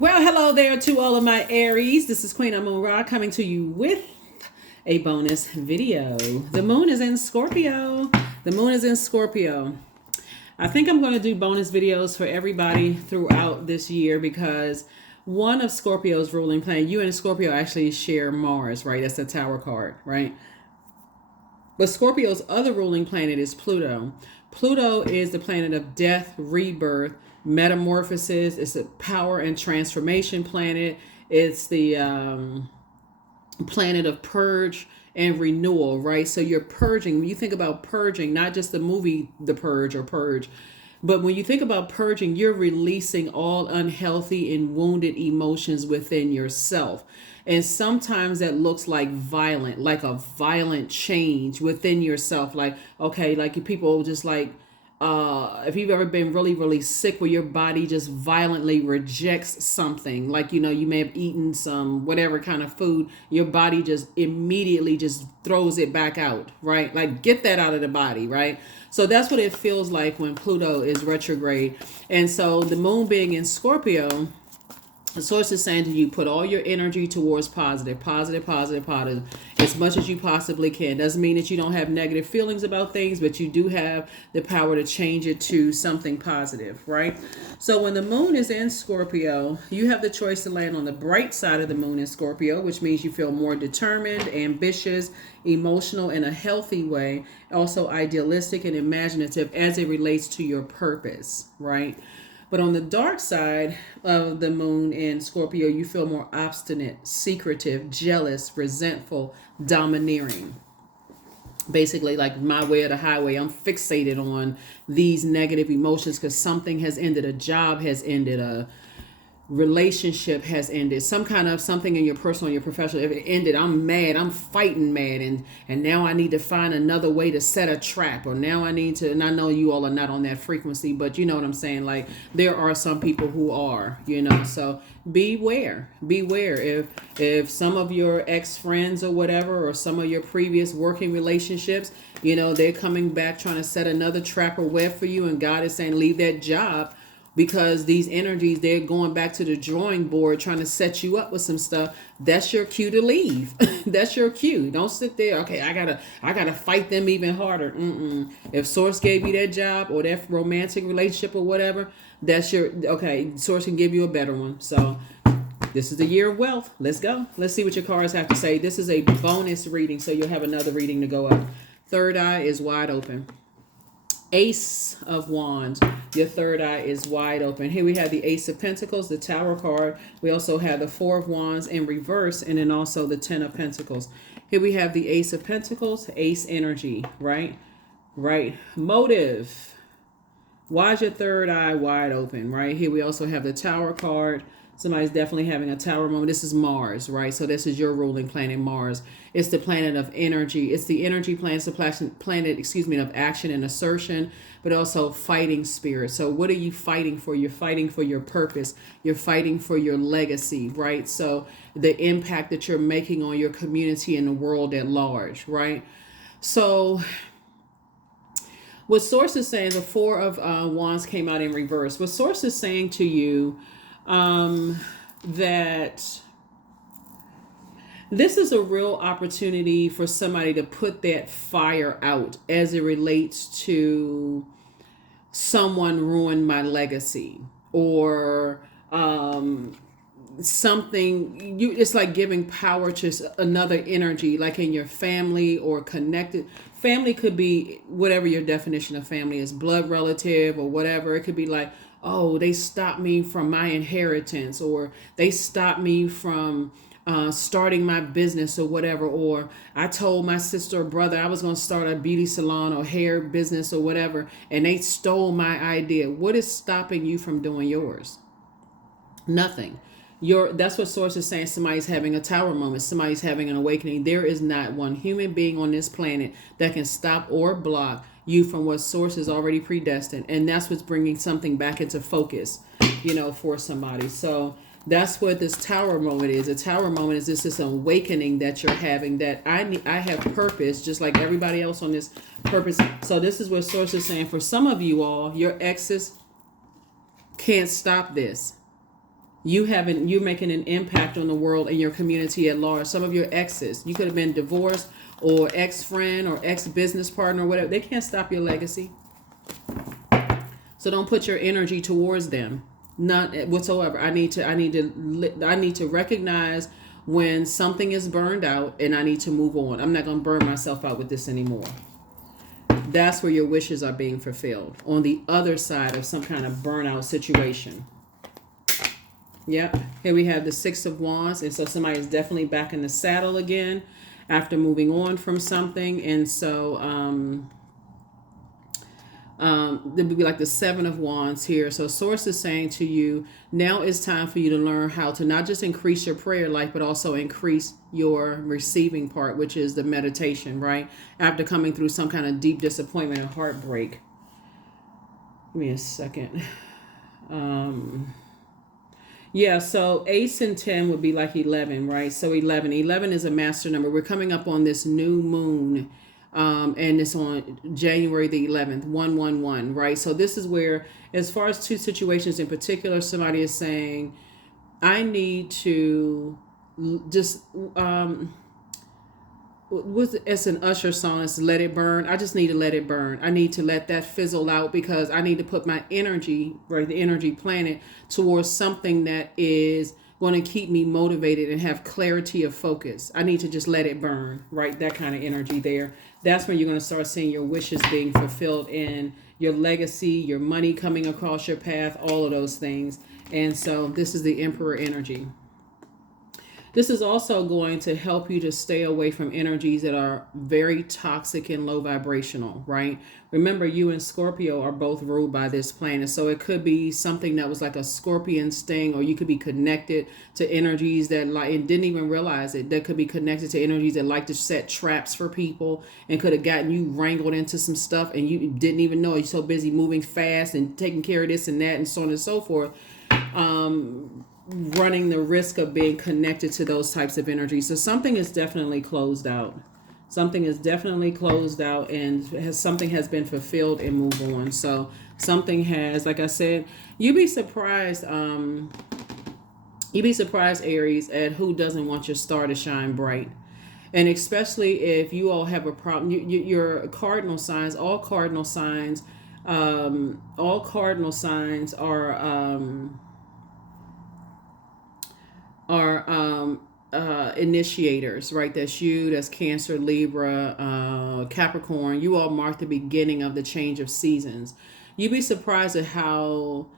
Well, hello there to all of my Aries. This is Queen Amun Ra coming to you with a bonus video. The moon is in Scorpio. The moon is in Scorpio. I think I'm going to do bonus videos for everybody throughout this year because one of Scorpio's ruling planet, you and Scorpio actually share Mars, right? That's the Tower card, right? But Scorpio's other ruling planet is Pluto. Pluto is the planet of death, rebirth, metamorphosis. It's a power and transformation planet. It's the planet of purge and renewal, right? So you're purging. When you think about purging, not just the movie The Purge or Purge, but when you think about purging, you're releasing all unhealthy and wounded emotions within yourself. And sometimes that looks like like a violent change within yourself. Like, okay, like people just like, if you've ever been really, really sick where your body just violently rejects something, like, you may have eaten some whatever kind of food, your body just immediately just throws it back out, right? Like, get that out of the body, right? So that's what it feels like when Pluto is retrograde. And so the moon being in Scorpio, the source is saying to you, put all your energy towards positive, as much as you possibly can. Doesn't mean that you don't have negative feelings about things, but you do have the power to change it to something positive, right? So when the moon is in Scorpio, you have the choice to land on the bright side of the moon in Scorpio, which means you feel more determined, ambitious, emotional in a healthy way, also idealistic and imaginative as it relates to your purpose, right? But on the dark side of the moon in Scorpio, you feel more obstinate, secretive, jealous, resentful, domineering. Basically, like my way or the highway, I'm fixated on these negative emotions because something has ended, a job has ended, a relationship has ended, some kind of something in your personal, your professional, if it ended, I'm mad, I'm fighting mad, and now I need to find another way to set a trap, or now I need to, and I know you all are not on that frequency, but you know what I'm saying, like there are some people who are, so beware if some of your ex-friends or whatever, or some of your previous working relationships, they're coming back trying to set another trap or web for you, and God is saying leave that job, because these energies, they're going back to the drawing board trying to set you up with some stuff. That's your cue to leave. That's your cue. Don't sit there, okay, I gotta fight them even harder. If Source gave you that job or that romantic relationship or whatever, that's your, okay, Source can give you a better one. So this is the year of wealth. Let's go. Let's see what your cards have to say. This is a bonus reading, so you'll have another reading to go up. Third eye is wide open. Ace of Wands, your third eye is wide open. Here we have the Ace of Pentacles, the Tower card. We also have the Four of Wands in reverse, and then also the Ten of Pentacles. Here we have the Ace of Pentacles, Ace energy, right? Right. Motive. Why is your third eye wide open, right? Here we also have the Tower card. Somebody's definitely having a tower moment. This is Mars, right? So this is your ruling planet, Mars. It's the planet of energy. It's the energy planet. It's the planet, of action and assertion, but also fighting spirit. So what are you fighting for? You're fighting for your purpose. You're fighting for your legacy, right? So the impact that you're making on your community and the world at large, right? So what Source is saying, the Four of Wands came out in reverse. What Source is saying to you, that this is a real opportunity for somebody to put that fire out as it relates to someone ruined my legacy, or something. It's like giving power to another energy, like in your family or connected. Family could be whatever your definition of family is, blood relative or whatever. It could be like, oh, they stopped me from my inheritance, or they stopped me from starting my business or whatever, or I told my sister or brother I was going to start a beauty salon or hair business or whatever, and they stole my idea. What is stopping you from doing yours? Nothing. That's what Source is saying. Somebody's having a tower moment. Somebody's having an awakening. There is not one human being on this planet that can stop or block you from what Source is already predestined. And that's what's bringing something back into focus, for somebody. So that's what this tower moment is. A tower moment is this awakening that you're having, that I have purpose just like everybody else on this purpose. So this is what Source is saying. For some of you all, your exes can't stop this. You're making an impact on the world and your community at large. Some of your exes, you could have been divorced, or ex-friend or ex-business partner or whatever. They can't stop your legacy. So don't put your energy towards them. Not whatsoever. I need to recognize when something is burned out, and I need to move on. I'm not going to burn myself out with this anymore. That's where your wishes are being fulfilled, on the other side of some kind of burnout situation. Yep. Here we have the Six of Wands. And so somebody is definitely back in the saddle again after moving on from something. And so there would be like the Seven of Wands here. So Source is saying to you, now it's time for you to learn how to not just increase your prayer life, but also increase your receiving part, which is the meditation, right? After coming through some kind of deep disappointment and heartbreak. Give me a second. Yeah, so Ace and 10 would be like 11, right? So 11 is a master number. We're coming up on this new moon, and it's on January the 11th, 111, right? So this is where, as far as two situations in particular, somebody is saying, I need to just, it's an Usher song, it's Let It Burn. I just need to let it burn. I need to let that fizzle out, because I need to put my energy, right, the energy planet, towards something that is going to keep me motivated and have clarity of focus. I need to just let it burn, right? That kind of energy there. That's when you're going to start seeing your wishes being fulfilled, in your legacy, your money coming across your path, all of those things. And so this is the Emperor energy. This is also going to help you to stay away from energies that are very toxic and low vibrational, right? Remember, you and Scorpio are both ruled by this planet. So it could be something that was like a scorpion sting, or you could be connected to energies that like, and didn't even realize it. That could be connected to energies that like to set traps for people, and could have gotten you wrangled into some stuff and you didn't even know. You're so busy moving fast and taking care of this and that and so on and so forth. Running the risk of being connected to those types of energies. So something is definitely closed out. Something is definitely closed out, and something has been fulfilled and moved on. So something has, like I said, you'd be surprised, Aries, at who doesn't want your star to shine bright. And especially if you all have a problem, your cardinal signs, all cardinal signs are initiators, right? That's you, that's Cancer, Libra, Capricorn. You all mark the beginning of the change of seasons. You'd be surprised at how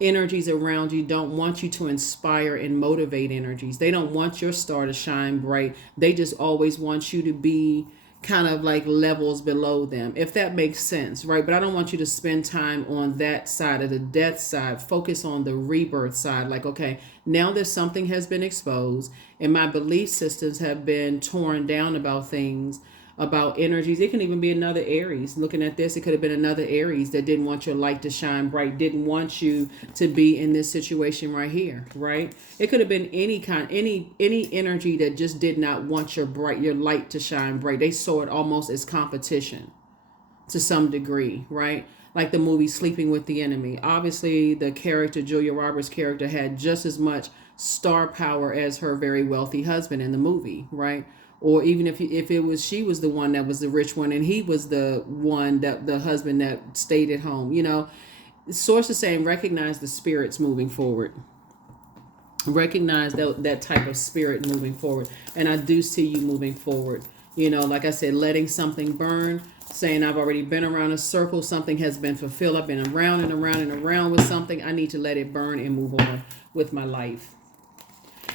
energies around you don't want you to inspire and motivate energies. They don't want your star to shine bright. They just always want you to be kind of like levels below them, if that makes sense, right? But I don't want you to spend time on that side of the death side. Focus on the rebirth side. Like, okay, now that something has been exposed and my belief systems have been torn down about things, about energies. It can even be another Aries. Looking at this, it could have been another Aries that didn't want your light to shine bright, didn't want you to be in this situation right here, right? It could have been any energy that just did not want your light to shine bright. They saw it almost as competition to some degree, right? Like the movie Sleeping with the Enemy. Obviously, the character, Julia Roberts' character, had just as much star power as her very wealthy husband in the movie, right? Or even if it was, she was the one that was the rich one and he was the one, that the husband that stayed at home. You know, Source is saying recognize the spirits moving forward. Recognize that type of spirit moving forward. And I do see you moving forward. You know, like I said, letting something burn, saying I've already been around a circle. Something has been fulfilled. I've been around and around and around with something. I need to let it burn and move on with my life.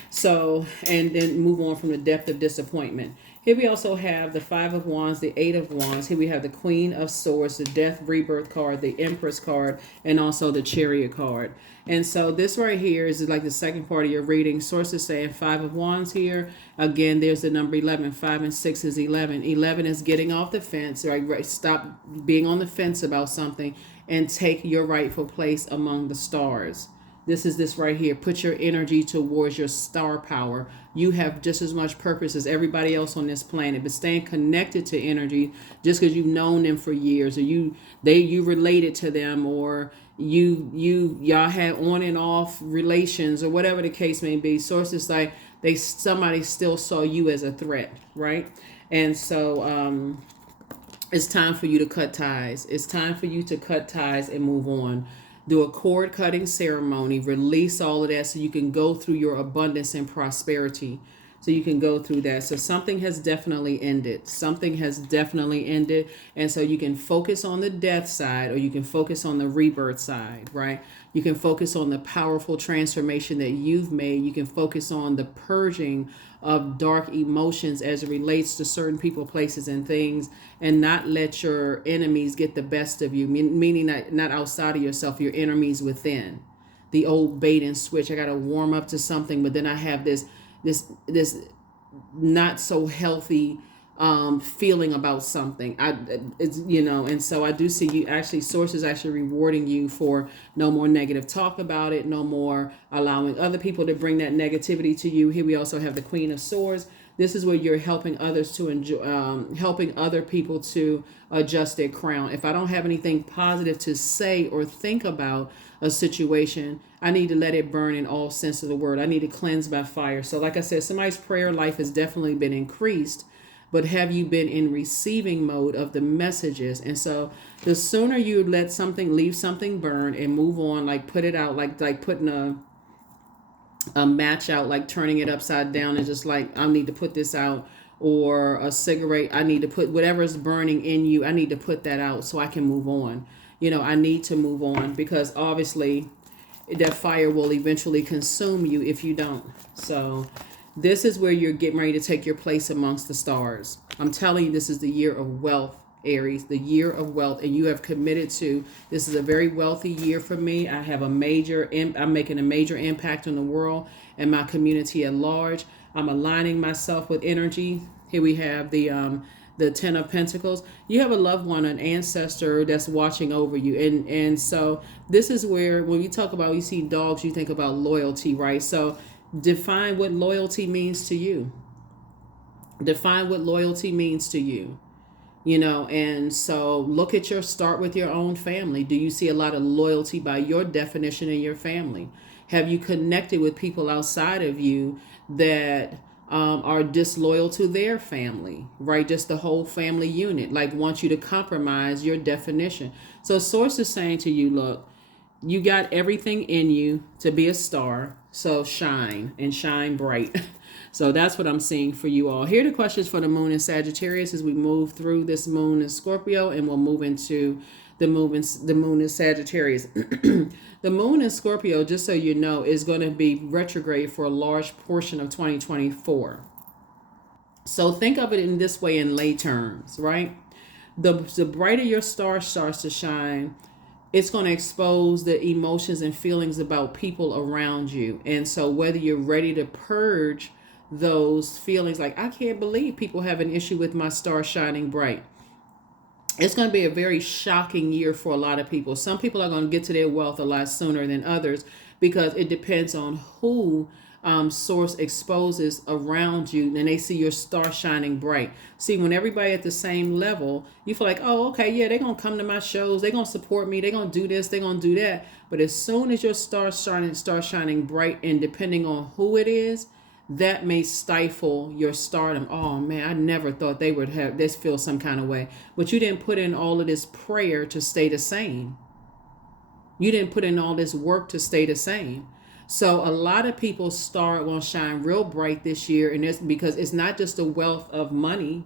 So, and then move on from the depth of disappointment. Here we also have the Five of Wands, the Eight of Wands. Here we have the Queen of Swords, the Death Rebirth card, the Empress card, and also the Chariot card. And so this right here is like the second part of your reading. Source is saying Five of Wands here. Again, there's the number 11. 5 and 6 is 11. 11 is getting off the fence, right? Stop being on the fence about something and take your rightful place among the stars. This is this right here. Put your energy towards your star power. You have just as much purpose as everybody else on this planet, but staying connected to energy just because you've known them for years, or you related to them, or y'all had on and off relations or whatever the case may be. Sources like somebody still saw you as a threat, right? And so it's time for you to cut ties. It's time for you to cut ties and move on. Do a cord cutting ceremony, release all of that so you can go through your abundance and prosperity. So you can go through that. So something has definitely ended. Something has definitely ended. And so you can focus on the death side, or you can focus on the rebirth side, right? You can focus on the powerful transformation that you've made. You can focus on the purging of dark emotions as it relates to certain people, places, and things, and not let your enemies get the best of you, meaning not outside of yourself, your enemies within. The old bait and switch. I got to warm up to something, but then I have this not so healthy feeling about something. And so I do see you actually, sources actually rewarding you for no more negative talk about it, no more allowing other people to bring that negativity to you. Here we also have the Queen of Swords. This is where you're helping others to enjoy, helping other people to adjust their crown. If I don't have anything positive to say or think about a situation, I need to let it burn in all sense of the word. I need to cleanse by fire. So like I said, somebody's prayer life has definitely been increased, but have you been in receiving mode of the messages? And so the sooner you leave something burn and move on, like put it out, like putting a match out, like turning it upside down and just like, I need to put this out, or a cigarette, I need to put whatever's burning in you, I need to put that out so I can move on. I need to move on, because obviously that fire will eventually consume you if you don't. So this is where you're getting ready to take your place amongst the stars. I'm telling you, this is the year of wealth, Aries, the year of wealth, and you have committed to, this is a very wealthy year for me. I'm making a major impact on the world and my community at large. I'm aligning myself with energy. Here we have the Ten of Pentacles. You have a loved one, an ancestor that's watching over you. And so this is where, when you talk about, you see dogs, you think about loyalty, right? So define what loyalty means to you. Define what loyalty means to you. And so start with your own family. Do you see a lot of loyalty by your definition in your family? Have you connected with people outside of you that are disloyal to their family, right? Just the whole family unit, like want you to compromise your definition. So source is saying to you, look, you got everything in you to be a star. So shine, and shine bright. So that's what I'm seeing for you all. Here are the questions for the moon in Sagittarius as we move through this moon in Scorpio, and we'll move into the moon in Sagittarius. The moon in Scorpio, just so you know, is going to be retrograde for a large portion of 2024. So think of it in this way, in lay terms, right? The brighter your star starts to shine, it's going to expose the emotions and feelings about people around you. And so whether you're ready to purge those feelings, like, I can't believe people have an issue with my star shining bright, it's going to be a very shocking year for a lot of people. Some people are going to get to their wealth a lot sooner than others, because it depends on who source exposes around you, and they see your star shining bright. See, when everybody at the same level, you feel like, oh, okay, yeah, they're going to come to my shows, they're going to support me, they're going to do this, they're going to do that. But as soon as your star shining bright, and depending on who it is, that may stifle your stardom. Oh man, I never thought they would have this, feel some kind of way. But you didn't put in all of this prayer to stay the same. You didn't put in all this work to stay the same. So a lot of people's star will shine real bright this year, and it's because it's not just the wealth of money.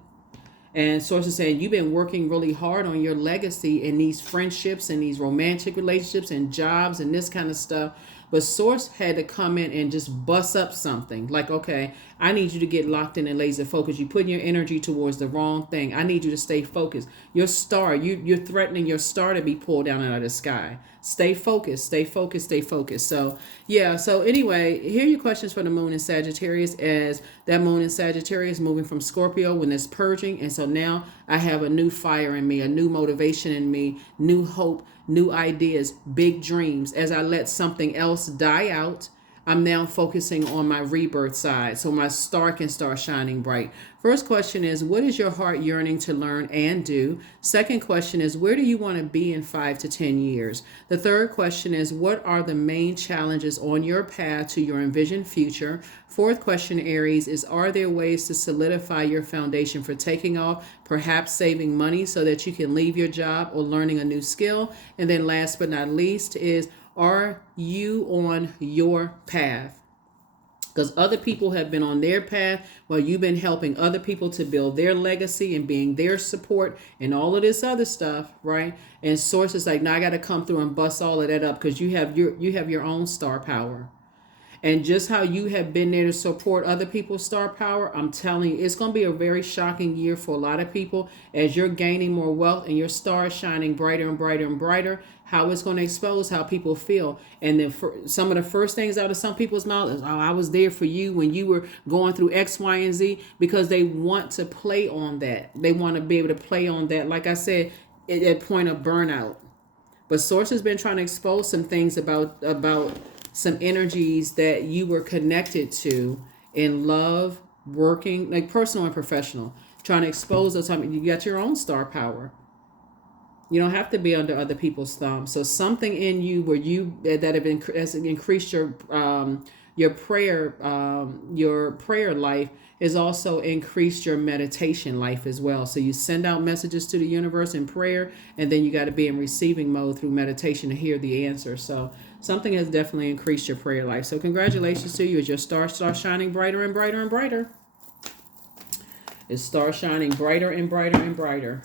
And sources saying you've been working really hard on your legacy in these friendships and these romantic relationships and jobs and this kind of stuff. But source had to come in and just bust up something like, okay, I need you to get locked in and laser focused. You're putting your energy towards the wrong thing. I need you to stay focused. Your star, you're threatening your star to be pulled down out of the sky. Stay focused, stay focused, stay focused. So yeah, so anyway, here are your questions for the moon in Sagittarius, as that moon in Sagittarius moving from Scorpio when it's purging. And so now I have a new fire in me, a new motivation in me, new hope, new ideas, big dreams. As I let something else die out, I'm now focusing on my rebirth side so my star can start shining bright. First question is, what is your heart yearning to learn and do? Second question is, where do you want to be in 5 to 10 years? The third question is, what are the main challenges on your path to your envisioned future? Fourth question, Aries, is, are there ways to solidify your foundation for taking off, perhaps saving money so that you can leave your job or learning a new skill? And then last but not least is, are you on your path? Because other people have been on their path while you've been helping other people to build their legacy and being their support and all of this other stuff, right? And sources like, now I got to come through and bust all of that up because you have your own star power. And just how you have been there to support other people's star power, I'm telling you, it's going to be a very shocking year for a lot of people as you're gaining more wealth and your star is shining brighter and brighter and brighter. How it's going to expose how people feel. And then for some of the first things out of some people's mouths is, oh, I was there for you when you were going through X, Y, and Z, because they want to play on that. They want to be able to play on that, like I said, at point of burnout. But Source has been trying to expose some things about some energies that you were connected to in love, working, like personal and professional, trying to expose those. You got your own star power. You don't have to be under other people's thumb. So something in you where has increased your prayer life has also increased your meditation life as well. So you send out messages to the universe in prayer, and then you got to be in receiving mode through meditation to hear the answer. So something has definitely increased your prayer life. So congratulations to you as your star starts shining brighter and brighter and brighter. It starts shining brighter and brighter and brighter.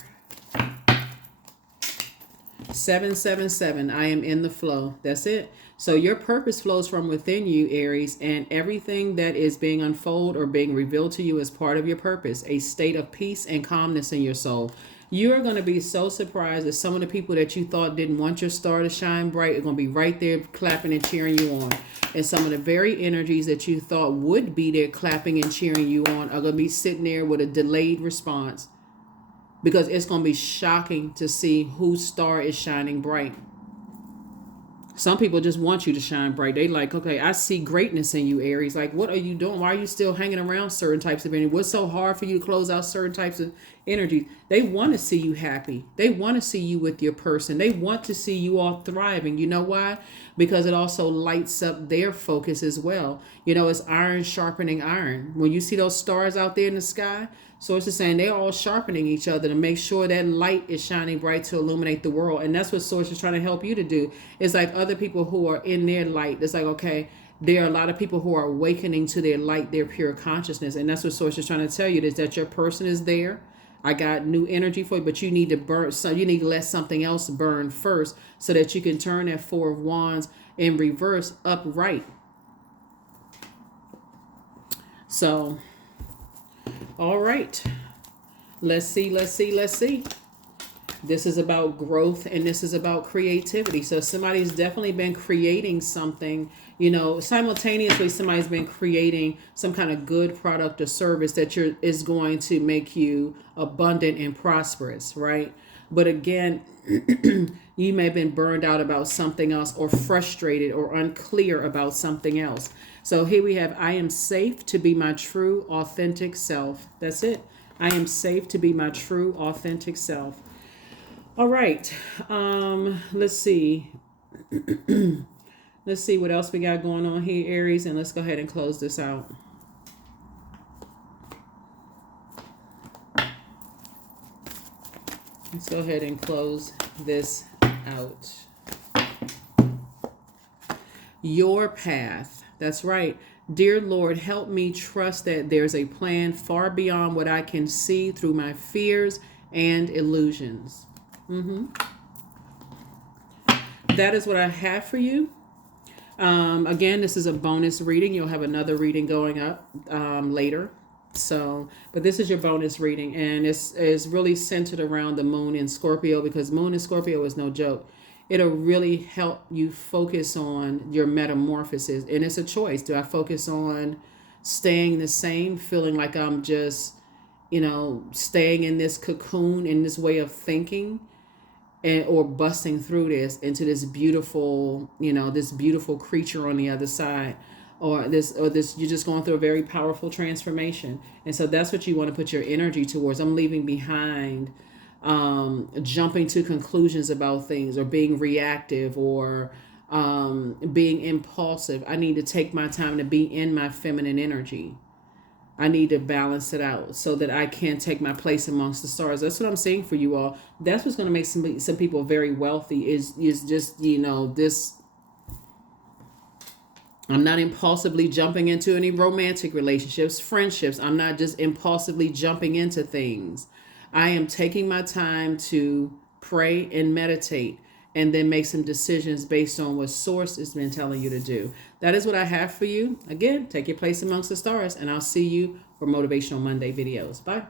777, I am in the flow. That's it. So your purpose flows from within you, Aries, and everything that is being unfolded or being revealed to you is part of your purpose, a state of peace and calmness in your soul. You're going to be so surprised that some of the people that you thought didn't want your star to shine bright are going to be right there clapping and cheering you on. And some of the very energies that you thought would be there clapping and cheering you on are going to be sitting there with a delayed response. Because it's going to be shocking to see whose star is shining bright. Some people just want you to shine bright. They like, okay, I see greatness in you, Aries. Like, what are you doing? Why are you still hanging around certain types of energy? What's so hard for you to close out certain types of energy? They want to see you happy. They want to see you with your person. They want to see you all thriving. You know why? Because it also lights up their focus as well. You know, it's iron sharpening iron. When you see those stars out there in the sky, so it's just saying they're all sharpening each other to make sure that light is shining bright to illuminate the world. And that's what Source is trying to help you to do. It's like other people who are in their light. It's like, okay, there are a lot of people who are awakening to their light, their pure consciousness. And that's what Source is trying to tell you, is that your person is there. I got new energy for you, but you need to burn. So you need to let something else burn first so that you can turn that Four of Wands in reverse upright. So, all right. Let's see. This is about growth and this is about creativity. So somebody's definitely been creating something, you know, simultaneously somebody's been creating some kind of good product or service that is going to make you abundant and prosperous, right? But again, you may have been burned out about something else or frustrated or unclear about something else. So here we have, I am safe to be my true, authentic self. That's it. I am safe to be my true, authentic self. All right. Let's see. Let's see what else we got going on here, Aries, and let's go ahead and close this out. Let's go ahead and close this out. Your path. That's right. Dear Lord, help me trust that there's a plan far beyond what I can see through my fears and illusions. That is what I have for you. Again, this is a bonus reading. You'll have another reading going up later. So, but this is your bonus reading, and it's really centered around the moon in Scorpio, because moon in Scorpio is no joke. It'll really help you focus on your metamorphosis. And it's a choice. Do I focus on staying the same, feeling like I'm just, staying in this cocoon, in this way of thinking, or busting through this into this beautiful, this beautiful creature on the other side? or this you're just going through a very powerful transformation. And so that's what you want to put your energy towards. I'm leaving behind jumping to conclusions about things, or being reactive, or being impulsive. I need to take my time to be in my feminine energy. I need to balance it out so that I can take my place amongst the stars. That's what I'm saying for you all. That's what's going to make some people very wealthy, is just, this. I'm not impulsively jumping into any romantic relationships, friendships. I'm not just impulsively jumping into things. I am taking my time to pray and meditate, and then make some decisions based on what source has been telling you to do. That is what I have for you. Again, take your place amongst the stars, and I'll see you for Motivational Monday videos. Bye.